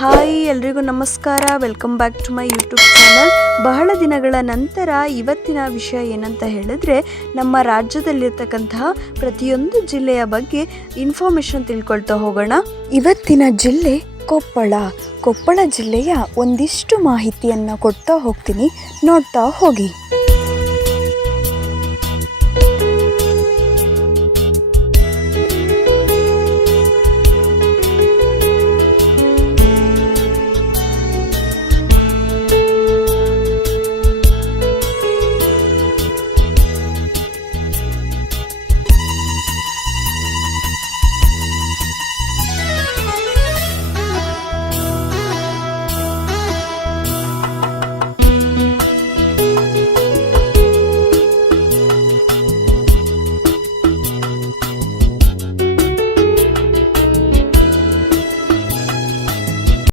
Hi ಎಲ್ರಿಗೂ ನಮಸ್ಕಾರ. Welcome back to my YouTube channel. ಬಹಳ ದಿನಗಳ ನಂತರ ಇವತ್ತಿನ ವಿಷಯ ಏನಂತ ಹೇಳಿದ್ರೆ, ನಮ್ಮ ರಾಜ್ಯದಲ್ಲಿರ್ತಕ್ಕಂತಹ ಪ್ರತಿಯೊಂದು ಜಿಲ್ಲೆಯ ಬಗ್ಗೆ ಇನ್ಫಾರ್ಮೇಷನ್ ತಿಳ್ಕೊಳ್ತಾ ಹೋಗೋಣ. ಇವತ್ತಿನ ಜಿಲ್ಲೆ ಕೊಪ್ಪಳ ಜಿಲ್ಲೆಯ ಒಂದಿಷ್ಟು ಮಾಹಿತಿಯನ್ನು ಕೊಡ್ತಾ ಹೋಗ್ತೀನಿ, ನೋಡ್ತಾ ಹೋಗಿ.